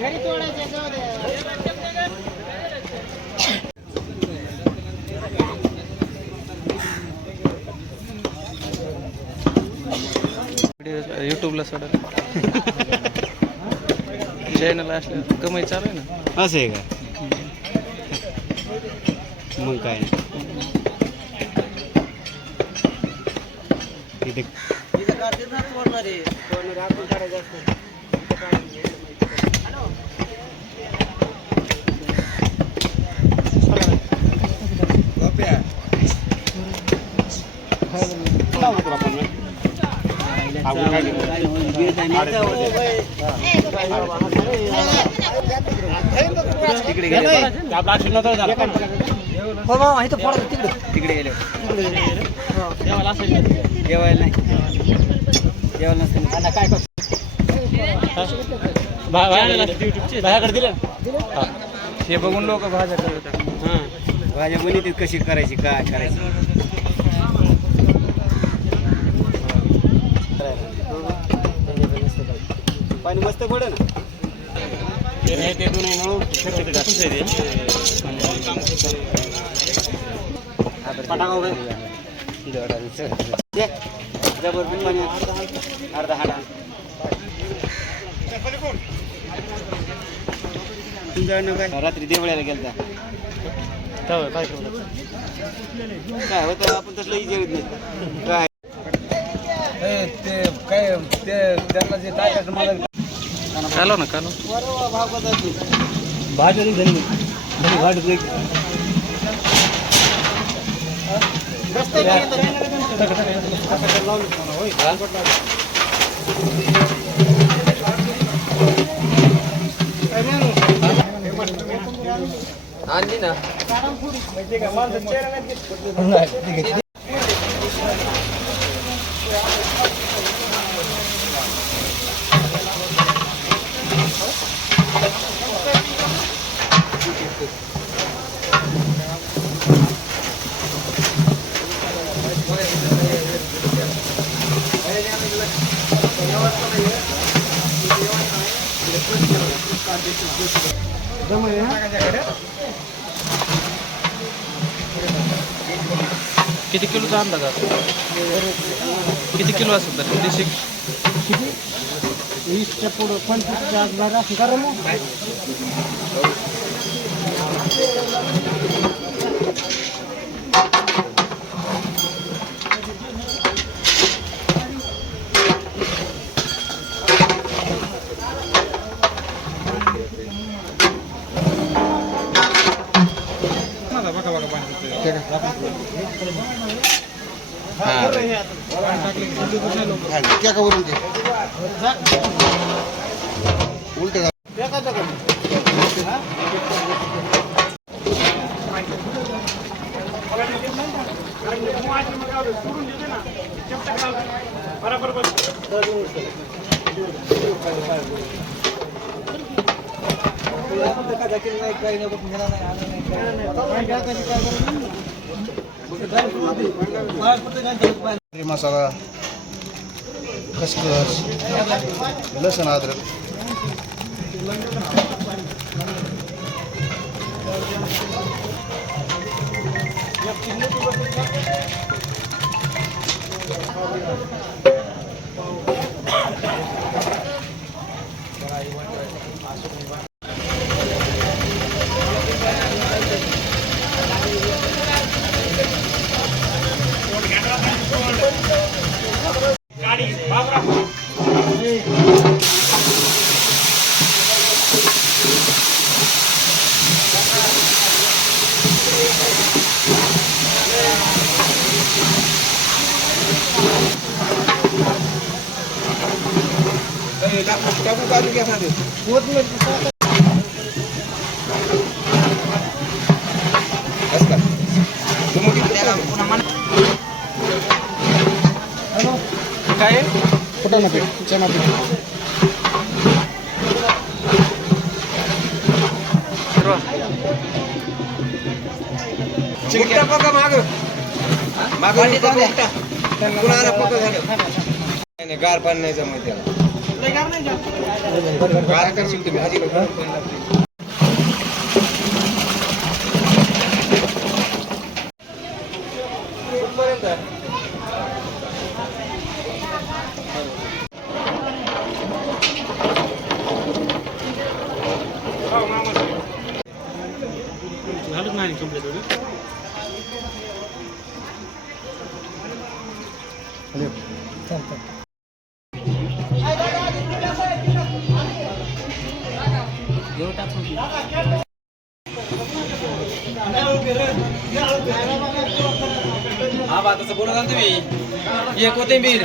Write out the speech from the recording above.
घरी तोडायचे जाऊ दे. यूट्यूबला सोडा चॅनल असलं कमाई चालू आहे ना. असं आहे का? मग काय तिथे तिकडे गेले तिकडे गेले जेवायला नाही जेवायला नसतं काय बाहेर दिलं हे बघून लोक भाज्या करतात. हां भाज्या बनवतात कशी करायची काय करायची. पाणी मस्त पडे ना ते दोन्ही मिळून जबर पाणी अर्धा हाडा तुमच्या काय रात्री देवळ्याला गेलता काय होतं आपण तसलंही जेवत नाही काय ते काय ते त्यांना जे टाकायचं मला कालो ना कालो भाजी धनी भाजी आणली ना किती किलोचा अंदाज असतो? किती किलो असेल तर देशी 20च्या पुढं 25च्या आसपास असं करा मग. क्या का बोलून उलटे मसाला खसखस लसण अद्रक काय फुटाणा पीठ चना पीठ गार पाणी नाही जमत त्याला काय करशील तुम्ही हाजी हा बा तसं बोलत तुम्ही एक कोथिंबीर